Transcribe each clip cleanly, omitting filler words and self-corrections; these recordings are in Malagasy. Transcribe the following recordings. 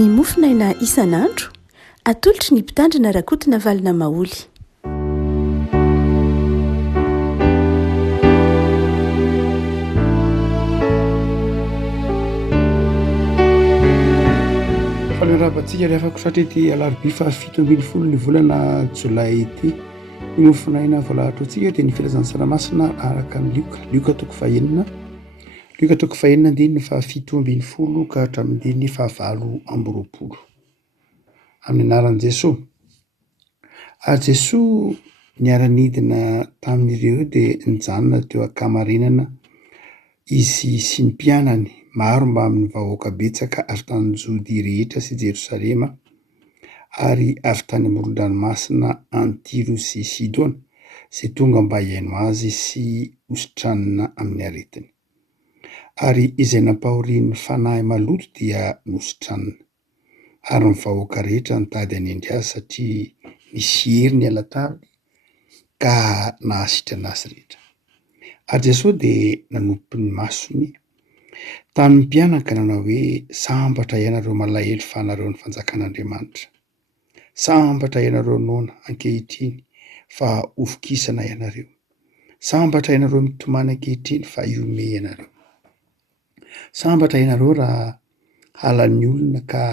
ny mofinaina isan'andro atolotry ny mpitandrina rakotina valina maoly. fanarabantsika rehefa kosatra ity alarobia fa 7 ny volana jolay ity ny mofinaina voalahatra antsika dia ny filazan'ny sanamasina araka amin'ny lioka toko fahenina lioka toko fahenina andininy fa 7 ka hatramin'ny fa 9 amin'ny anaran'i Jesosy. Ary Jesosy niara-nidina tamin'ireo dia nijanona teo ankamarinana izy sy ny mpianany maro mba amin'ny vahoaka betsaka avy tany Jody rehetra sy Jerosalema ary avy tany amoron-dranomasina Antiro sy Sidona izay tonga mba hiaino azy sy hositranina amin'ny aretiny. Ary izay nampahorian'ny fanahy maloto dia nositranina. Ary ny vahoaka rehetra nitady hanendry azy satria nisy hery ny alatany ka nahasitrana azy rehetra. Ary Jesosy dia nanompo ny masony tamin'ny mpianaka nanao hoe sambatra ianareo malahelo fa anareo ny fanjakan'Andriamanitra. Sambatra ianareo noana ankehitriny fa ofokisana ianareo. Sambatra ianareo mitomany ankehitriny fa iome ianareo. Sambatra ianareo raha halan'ny olona ka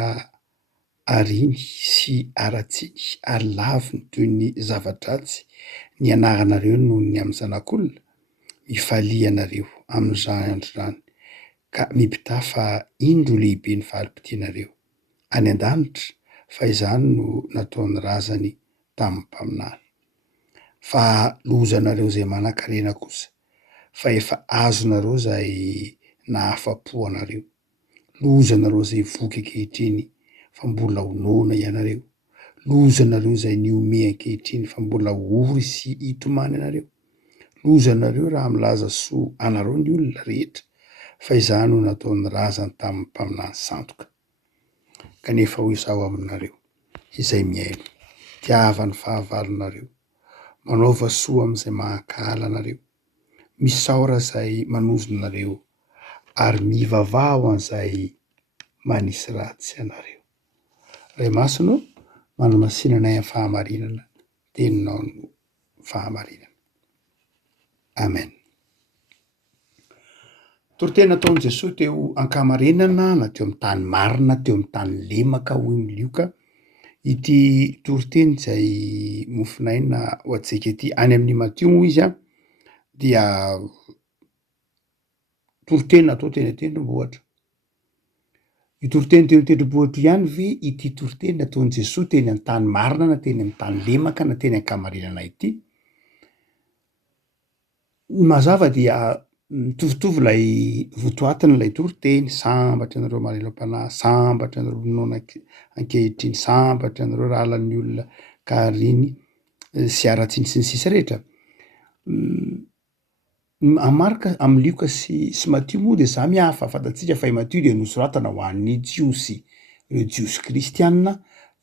ariny sy aratsiky ary laviny toy ny zava-dratsy ny anaranareo noho ny amin'ny zanak'olona. Mifalia ianareo amin'izany andro izany ka mipita fa indro lehibe ny valim-potianareo any an-danitra fa izany no nataon'ny razany tamin'ny mpaminany. Fa lozanareo izay manan-karena kosa fa efa azonareo izay nahafa-po anareo. Lozanareo izay voky ankehitriny fa mbola honoana ianareo. Lozanareo izay niome ankehitriny fa mbola hory sy hitomany ianareo. Lozanareo raha milaza soa anareo ny olona rehetra fa izany no nataon'ny razany tamin'ny mpaminany sandoka. Kanefa hoy izao aminareo izay miaino, tiavany fahavalonareo, manaova soa amin'izay mahakahala anareo, misaora izay manozona anareo ary mivavah ho an'izay manisy ratsy anareo. Ray masino manamasinanay amin'ny fahamarinana teninao no fahamarinana. Amen. Toriteny nataon'i Jesosy teo ankamarinana na teo amin'ny tany marina, teo amin'ny tany lemaka hoy milioka. Ity toriteny izay mofinaina ho antsika ity any amin'ny Matio moa izy dia toriteny natao teny an-tendrombohitra. Io toriteny teny an-tendrombohitra ihany ve ity toriteny nataon'i Jesosy teny amin'ny tany marina na teny amin'ny tany lemaka na teny ankamarinana ity? Ny mazava dia mitovitovy ilay votoatiny ilay toriteny. Sambatra ianareo manelam-panahy, sambatra ianareo noana ankehitriny, sambatra ianareo raha halan'ny olona ka ariny sy aratsiny sy ny sisa rehetra. Marika amin'ny Lioka sy Matio moa dia samy hafa. Fantatsika fa i Matio dia nosoratana ho an'ny jiosy, ireo jiosy kristianina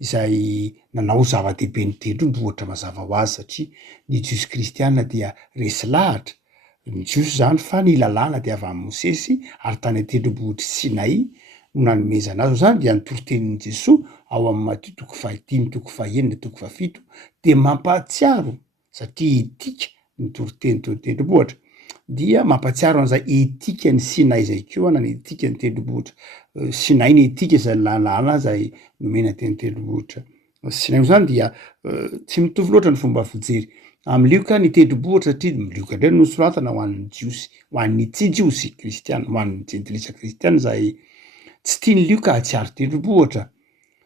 izay nanao zava-dehibe ny tendrombohitra mazava ho azy satria ny jiosy kristianina dia resy lahatra. Ny jiosy zany fa ny lalàna dia avy amin'ny Mosesy ary tany an-tendrombohitra Sinay no nanomezana azy. Zany dia ny toritenin'i Jesosy ao amin'ny Matio 5:9-7 dia mampahatsiaro satria etika ny toriteny teo an-tendrombohitra dia mampatsiaro an'izay etika ny Sinay izay koa na ny etika ny tendrombohitra Sinay, ny etika izay lalàna izay nomena teny tendrombohitra Sinay. Zany dia tsy mitovy loatra ny fomba fijery. Amin'ny Lioka ny tendrombohitra satria Lioka indray nosoratana ho an'ny jiosy, ho an'ny tsy jiosy kristiana, ho an'ny jentilisa kristiana izay tsy tiany Lioka hatsiaro tendrombohitra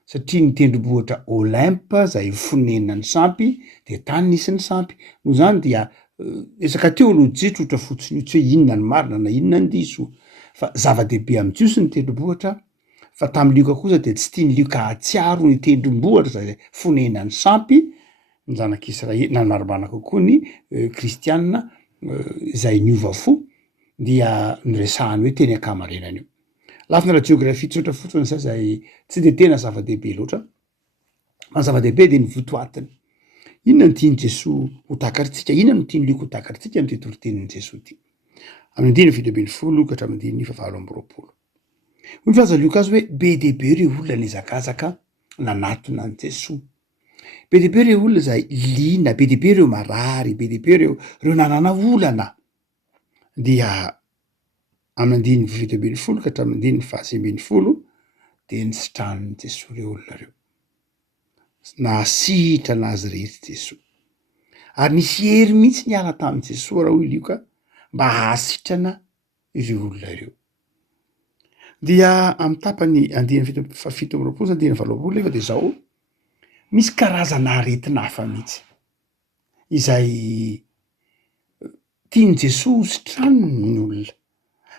satria ny tendrombohitra Olympe izay fonenina ny sampy dia tany nisy ny sampy. Noho izany dia esaka teo no jitrotra fotsiny tsy hoe inona ny marina na inona ny diso fa zava-dehibe amin'ny jiosy ny tendrombohitra. Fa tamin'ny Lioka kosa dia tsy tiany Lioka hatsiaro ny tendrombohitra izay fonenina ny sampy ny zanak'Israely na maromana kokoa ny kristianina izay niova fo dia niresahany hoe teny ankamarinana io. Lafina ara-jiografia tsotra fotsiny izay tsy dia tena zava-dehibe loatra. Fa ny zava-dehibe dia ny votoatiny. Inona no tiany Jesosy ho takarintsika? Inona no tiany Lioka ho takarintsika amin'ity toritenin'i Jesosy ity? Amin'ny 10 ka hatramin'ny 20. Ny filaza Lioka azy hoe be de be reo olona nizakazaka nanatona an' Jesosy. Be de be reo olona zay lina, be de be reo marary, be de be reo nanana olana. Dia amin'ny andiny fito ambin'ny folo ka hatramin'ny andiny faha sivy ambin'ny folo de nisitranin' Jesosy reo olona reo. Nasitrana azy rehetra Jesosy. Ary nisy hery mihitsy niala tamin' Jesosy raha hoy Lioka mba hahasitrana ireo olona ireo. Dia amin'ny tapany andiny fito amby roapolo andiny valo ambin'ny roapolo nefa de zao misy karazana aretina hafa mihitsy izay tiany Jesosy hositraniny ny olona.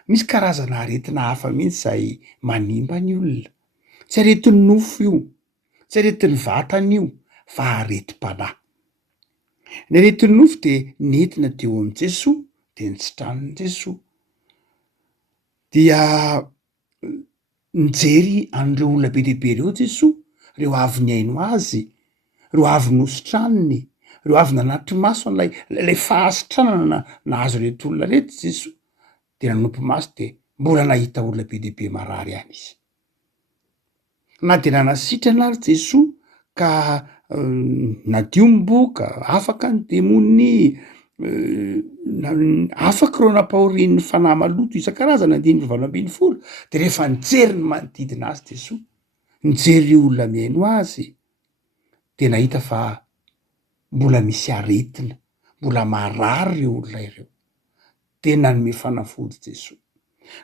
Misy karazana aretina hafa mihitsy zay manimba ny olona. Tsy aretin'ny nofo io, tsy aretin'ny vatana io, fa areti-panahy. Ny aretin'ny nofo de nentina teo am' Jesosy de nisitranin' Jesosy. Dia nijery an'ireo olona be deaibe reo Jesosy, reo avy niaino azy, reo avy nositraniny, reo avy nanatitry maso an'lay fahasitranana nahazo reto olona reto Jesosy. De nanompo maso de mbola nahita olona be deaibe marary any izy. Na de nanasitrana ary Jesosy ka nadio miboka, afaka ny demony, afaka reo nampahorin'ny fanahy maloto isan-karazany andiny valo ambin'ny folo. De rehefa nijery ny manodidina azy Jesosy, nijery olona miaino azy, de nahita fa mbola misy aretina, mbola marary reo olona ireo. De nanome fanafody Jesosy.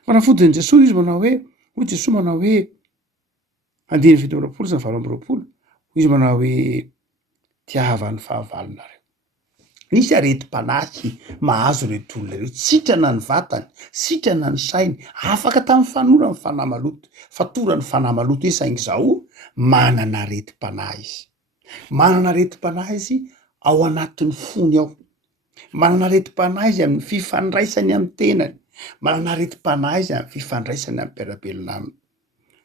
Fanafodin' Jesosy izy manao hoe, hoy Jesosy manao hoe, andiny fito amby roapolo sy ny valo amby roapolo, izy manao hoe tiavan'ny fahavalonareo. Nisy areti-panahy mahazo reto olona reo, sitrana ny vatany, sitrana ny sainy, afaka tamin'ny fanora ny fanahy maloto, fatora ny fanahy maloto hoe saingy zao manana areti-panahy izy. Manana areti-panahy izy ao anatin'ny fony ao. Manana areti-panahy izy amin'ny fifandraisany amin'ny tenany. Manana areti-panahy izy amin'ny fifandraisany amin'ny mpiara-belona aminy.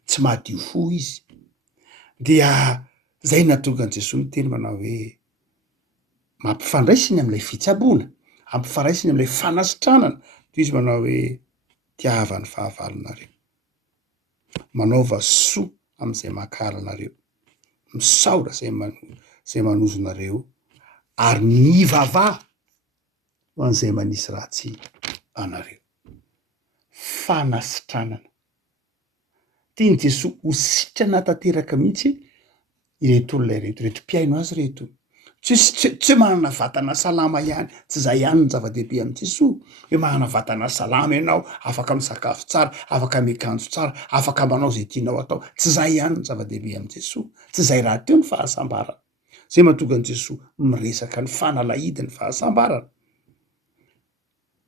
Tsy madio fo izy. Dia zay natonga an' Jesosy miteny manao hoe mampifandraisany amin'ilay fitsaboana, mampifandraisany amin'ilay fanasitranana, toy izy manao hoe tiavan'ny fahavalonareo. Manaova soa am'izay mahakara anareo, misaora zay manozonareo, ary mivavaha ho an'izay manisy ratsy anareo. Fanasitranana. Tiany Jesosy ho sitrana tanteraka mihitsy ireto olona ireto, reto mpiaino azy reto. Tsy hoe manana vatana salama ihany, tsy zay ihany ny zava-dehibe am' Jesosy, hoe manana vatana salama ianao, afaka misakafo tsara, afaka miakanjo tsara, afaka manao zay tianao atao. Tsy zay ihany ny zava-dehibe am' Jesosy, tsy zay raha teo ny fahasambarana. Zay mahatonga an' Jesosy miresaka ny fanalahidy ny fahasambarana.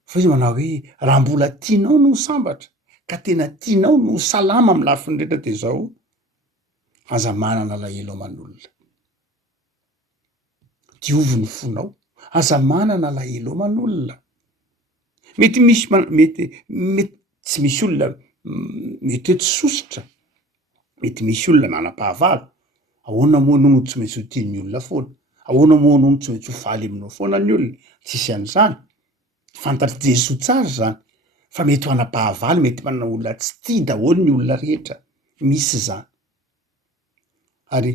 Fa izy manao hoe raha mbola tianao no sambatra, ka tena tianao no salama amin'ny lafiny rehetra de zao, aza manana alahelo aman'olona. Diovy ny fonao, aza manana alahelo aman'olona. Mety tsy misy olona mety hoe tsy sositra, mety misy olona manam-pahavalo. Ahoana moa no tsy maintsy ho tian'ny olona foana? Ahoana moa no tsy maintsy ho faly aminao foana ny olona? Tsisy an'izany. Fantatry Jesosy tsara zany. Fa mety ho anam-pahavalo, mety manana olona tsy tia daholo ny olona rehetra. Misy zany. Ary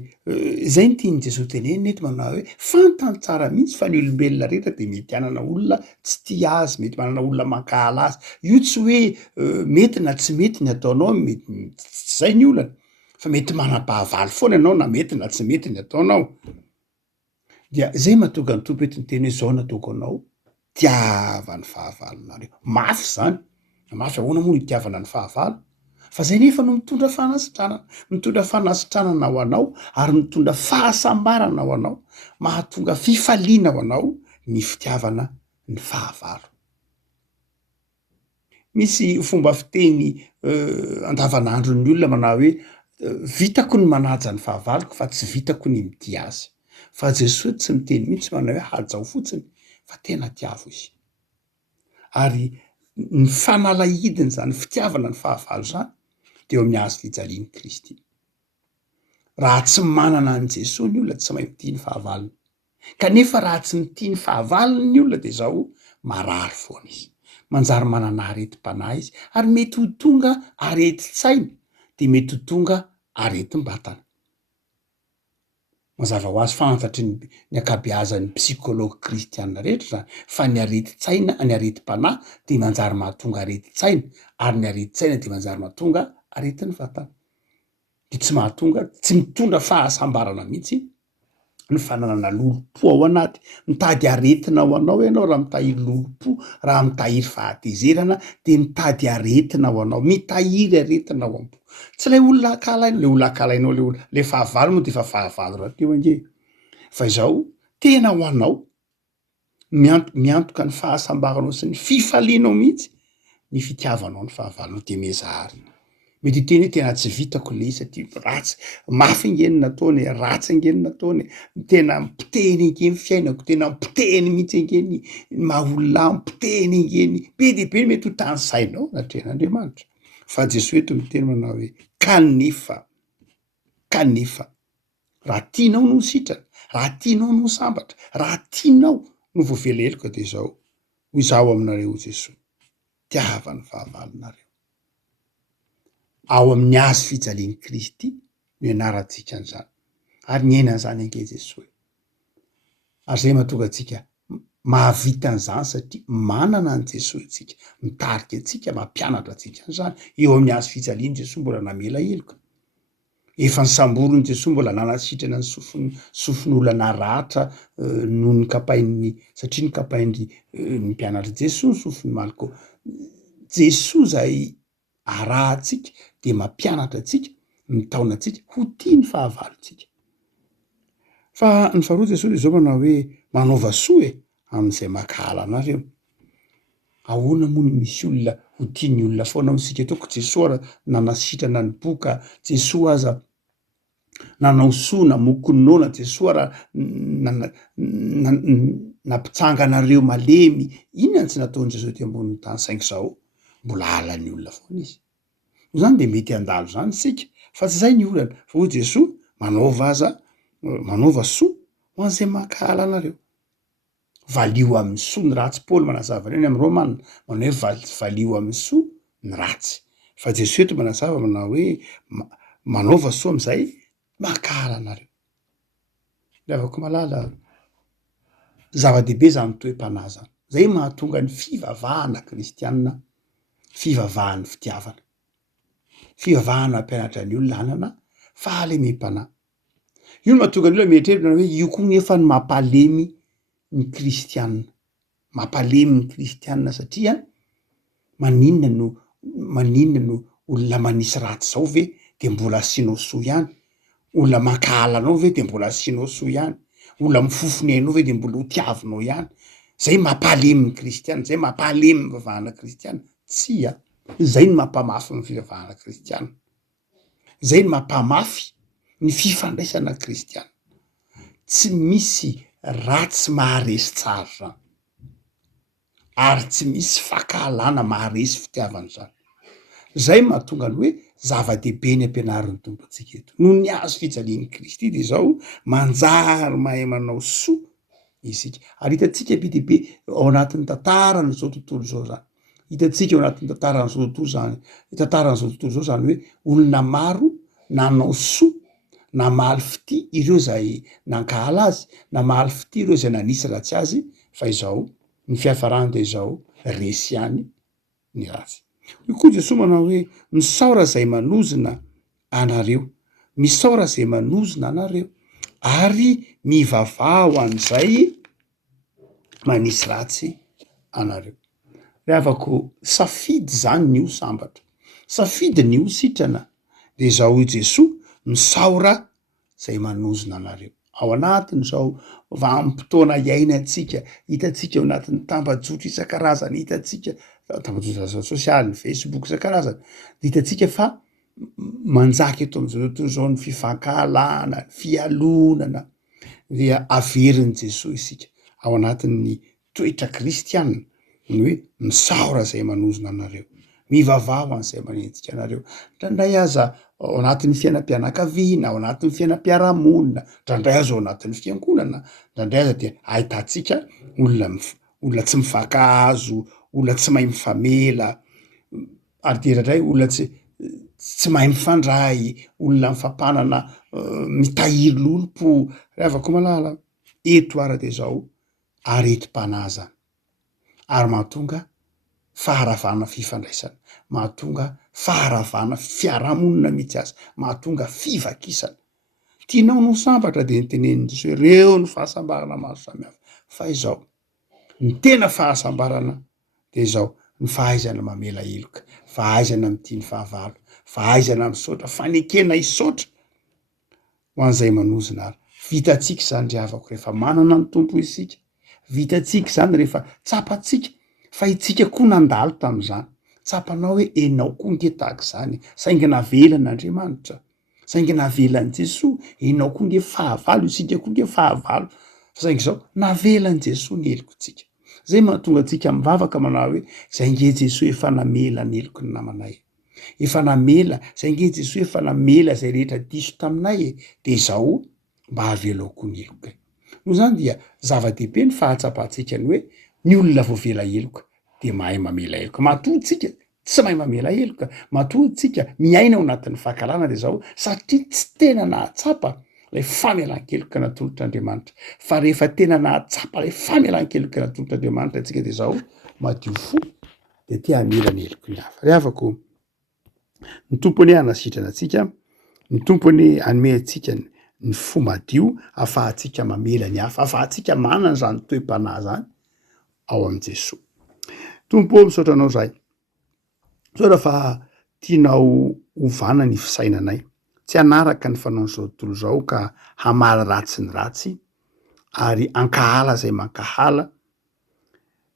zay no tiany Jesosy teneniny eto manao hoe fantany tsara mihitsy fa ny olombelona rehetra de mety hanana olona tsy tia azy, mety manana olona mankahala azy. Io tsy hoe mety na tsy mety ny ataonao, mety tsy zay ny olana, fa mety manam-pahavalo foana ianao na mety na tsy mety ny ataonao. Dia zay mahatonga ny tompo eto niteny hoe zao nataoko anao, tiavan'ny fahavalonareo. Mafy zany. Mafy ahoana moa no itiavana ny fahavalo? Fa zay nefa no mitondra fanasitranana, mitondra fanasitranana ho anao, ary mitondra fahasambarana ho anao, mahatonga fifaliana ho anao ny fitiavana ny fahavalo. Misy fomba fiteny andavanandron'ny olona manao hoe vitako ny manaja ny fahavaloko fa tsy vitako ny mitia azy. Fa Jesosy tsy miteny mihitsy manao hoe hajaho fotsiny, fa tena tiavo izy. Ary ny fanalahidiny zany fitiavana ny fahavalo zany de eo amin'ny hazo fijalian'i Kristy. Raha tsy manana an' Jesosy ny olona tsy mahay mitia ny fahavalony. Kanefa raha tsy mitia ny fahavalony ny olona de zao marary foana izy. manjary manana areti-panahy izy ary mety ho tonga areti-tsaina de mety ho tonga aretim-batana. Mazava ho azy fantatry ny akabeazan'ny psykôlogy kristianina rehetra zany fa ny areti-tsaina ny areti-panahy de manjary mahatonga areti-tsaina ary ny areti-tsaina de manjary mahatonga aretin'ny vatana. De tsy mahatonga tsy mitondra fahasambarana mihitsy ny fananana lolo-po ao anaty mitady aretina ho anao ianao raha mitahiry lolo-po raha mitahiry fahatezerana de mitady aretina ho anao mitahiry aretina ao am-po tsy lay olona akalainao le olona akalainao le fahavalo moa de fa fahavalo raha teo ange fa izao tena ho anao miantoka ny fahasambaranao sy ny fifalianao mihitsy ny fitiavanao ny fahavalonao de mezary mety teny hoe tena tsy vitako le satria ratsy mafy ngeny nataony ratsy ngeny nataony tena mpiteny ngeny fiainako tena mpiteny mihitsy ngeny maha-olona mpiteny ngeny be de be mety ho tany sainao natren'Andriamanitra fa Jesosy eto miteny manao hoe kanefa raha tianao no sitrana raha tianao no sambatra raha tianao no voaveleloka de zao ho izaho aminareo Jesosy tiavany fahavalonareo ao amin'ny azy fijalian'i Kristy no ianarantsika an'izany ary ny ainan'izany ange Jesosy ary zay mahatonga antsika mahavita an'izany satria manana an' Jesosy tsika mitarika antsika mampianatra antsika an'izany eo amin'ny azy fijaliany Jesosy mbola namela heloka efa nysamborony Jesosy mbola nanasitrana ny sofin'olona naratra noho ny kapain'ny satria ny kapain'ny mpianatra Jesosy sofiny Malko Jesosy zay arahantsika de mampianatra antsika mitaona antsika ho tia ny fahavalontsika fa ny faharoa Jesosy zao manao hoe manaova soa am'izay makahala anareo ahoana moa ny misy olona ho tiany olona foana amitsika toko Jesosy nanasitrana ny boka Jesosy aza nanao soa namokonona Jesosy raha nampitsanga anareo malemy inona tsy nataony Jesosy ty ambonin'ny tany saingy zao mbola alany olona foana izy zany de mety andalo zany sika fa tsy zay ny olana fa hoy Jesosy manaova soa ho an'izay makahala anareo valio amin'ny soa ny ratsy Paoly manazava reny amin'ny Romanina manao hoe valio amin'ny soa ny ratsy fa Jesosy eto manazava manao hoe manaova soa am'izay makahala anareo le avako malala zava-dehibe zany toe-panahy zany zay mahatonga ny fivavahana kristianina fivavahany fitiavana fivavahana ampianatra ny olona hanana fahalemem-panahy io no mahatonga ny olona mieritreritra hoe io koa nefa ny mampalemy ny kristianina mampalemy ny kristianina satria maninona no olona manisy ratsy zao ve de mbola asianao soa ihany olona makahala anao ve de mbola asianao soa ihany olona mifofony ainao ve de mbola ho tiavinao ihany zay mampalemy ny kristianina zay mampalemy ny fivavahana kristianina tsy zay ny mampamafy ny fivavahana kristianina zay ny mampamafy ny fifandraisana kristianina tsy misy ratsy maharesy tsara zany ary tsy misy fakahalana maharesy fitiavana zany zay mahatonga ny hoe zava-dehibe ny ampianarin'ny tompontsika eto no ny azo fijalian'i Kristy de zao manjary mahay manao soa isika ary hitantsika be de be ao anatin'ny tantarany zao tontolo zao zany hitantsika ao anatin'ny tantaran'izao tontolo zao zany hoe olona maro nanao soa namaly fity ireo zay nankahala azy namaly fity ireo zay nanisy ratsy azy fa izao ny fiafarany de izao resy ihany ny ratsy io koa Jesosy manao hoe misaora zay manozona anareo misaora zay manozona anareo ary mivavaha ho an'izay manisy ratsy anareo rehavako safidy zany ny ho sambatra safidy ny ho sitrana de zao i Jesosy misaora zay manozona anareo ao anatiny zao vanim-potoana iainantsika hitantsika ao anatin'ny tambajotra isan-karazany hitantsika tambajotra sosialy ny Facebook isan-karazany hitantsika fa manjaka eto am'izao tontolo zao ny fifankahalana ny fialonana dia averin'i Jesosy isika ao anatin'ny toetra kristianina ny hoe misaora zay manozona anareo mivavaha ho an'izay manenjika anareo ndraindray aza ao anatin'ny fiainam-pianakaviana ao anatin'ny fiainam-piarahamonina ndraindray aza ao anatin'ny fiangonana ndraindray aza de ahitantsika olona tsy mifankahazo olona tsy mahay mifamela, ary deradray olona tsy mahay mifandray, olona mifampanana mitahiry lolompo ravako malala eto ara de zao areti-panahy zany ary mahatonga faharavana fifandraisana, mahatonga faharavana fiarahamonina mihitsy aza, mahatonga fivakisana. Tianao no sambatra de niteneniny Jesosy ireo ny fahasambarana maro samihafa fa izao ny tena fahasambarana de zao ny fahaizana mamela heloka, fahaizana mitiny fahavalo, fahaizana misaotra, fanekena hisaotra ho an'izay manozona ary. Vitatsika zany ry havako rehefa manana ny tompo isika, vitatsika zany rehefa tsapatsika fa itsika koa nandalo tam'izany, tsapanao hoe enao koa nge tahaka zany, saingy navelan'Andriamanitra, saingy navelan'i Jesosy, enao koa nge fahavalo, isika koa nge fahavalo, fa saingy zao navelan'i Jesosy ny helokontsika. Zay mahatonga antsika mivavaka manao hoe zay nge Jesosy efa namela ny heloko ny namanay, efa namela, zay nge Jesosy efa namela zay rehetra diso taminay de zao mba havelao koa ny heloko. Noho zany dia zava-dehibe ny fahatsapantsika ny hoe ny olona voavela heloka de mahay mamela heloka. Matoa tsika tsy mahay mamela heloka, matoa tsika miaina ao anatin'ny fahakalana de zao satria tsy tena nahatsapa lay famelan-keloka natolotr'Andriamanitra. Fa rehefa tena nahatsapa lay famelan-keloka natolotr'Andriamanitra tsika de zao madio fo de tia hamela ny heloko ny hafa. Ry havako, ny tompony hanasitrana antsika, ny tompony hanome antsika ny fo madio ahafahantsika mamela ny hafa, ahafahantsika manana zany toe-panahy zany ao am' Jesosy. Tompo misaotra anao zay, misaotra fa tianao ovana ny fisainanay, tsy hanaraka ny fanaony zao tontolo zao ka hamary ratsy ny ratsy ary ankahala zay mankahala,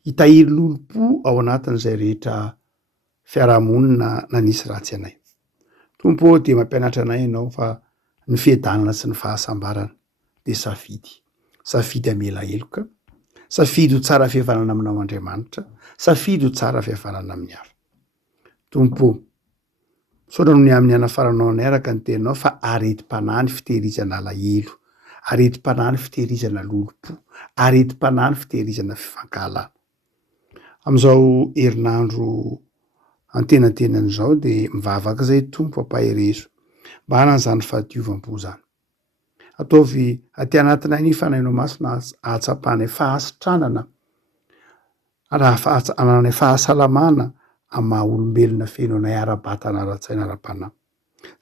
hitahiry lolompo ao anatin'izay rehetra fiarahamonina nanisy ratsy anay. Tompo de mampianatra anay ianao fa ny fiadanana sy ny fahasambarana de safidy amela heloka, safidy ho tsara fihavanana aminao Andriamanitra, safidy ho tsara fihavanana amin'ny hafa. Tompo, misaotra noho ny amin'ny hanafaranao anay araka ny teninao fa areti-panahy ny fitehirizana alahelo, areti-panahy ny fitehirizana lolompo, areti-panahy ny fitehirizana fifankahalana. Am'izao herinandro antenantenany zao de mivavaka zay Tompo ampaherezo mba hanan'izany fahadiovam-po zany. Ataovy aty anatinay ny fanahinao masina ahatsapana fahasitranana, ananay fahasalamana ama olombelona feno anay ara-batana ara-tsaina ara-panahy.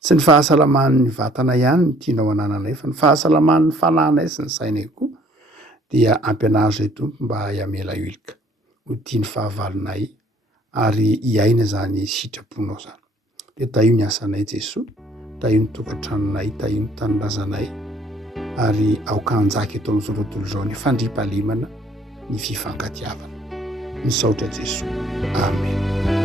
Tsy ny fahasalaman'ny vatana ihany ny tianao anananay fa ny fahasalaman'ny fananay sy ny sainay koa dia ampianary zay Tompo mba hiamela heloka ho tiany fahavalonay ary hiaina zany sitraponao zany. De tahio ny asanay Jesosy, tahio ny tokantranonay, tahio ny tanindrazanay ary aoka anjaka eto amin'izao tontolo zao ny fandriampahalemana, ny fifankatiavana. Misaotra Jesosy. Amen.